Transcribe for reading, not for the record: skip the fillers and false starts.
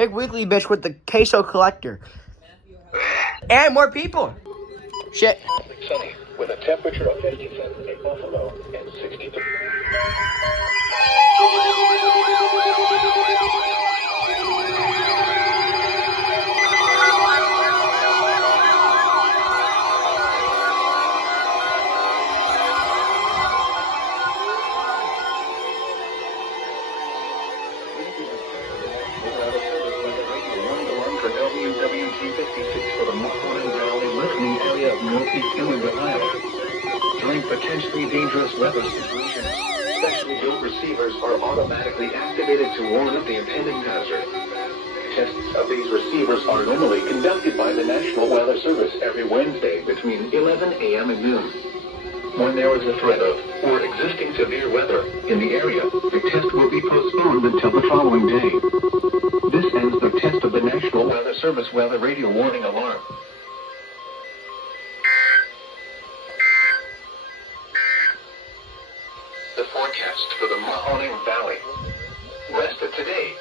Make weekly bitch with the queso collector. And more people. Shit. Sunny, with a temperature of 57 in Buffalo and 63. WWG56 for the Morning Valley listening area of northeast Ohio. During potentially dangerous weather situations, specially built receivers are automatically activated to warn of the impending hazard. Tests of these receivers are normally conducted by the National Weather Service every Wednesday between 11 a.m. and noon. When there is a threat of or existing severe weather in the area, the test will be postponed until the following day. This ends the test of the National Weather Service weather radio warning alarm. The forecast for the Mahoning Valley. Rest of today.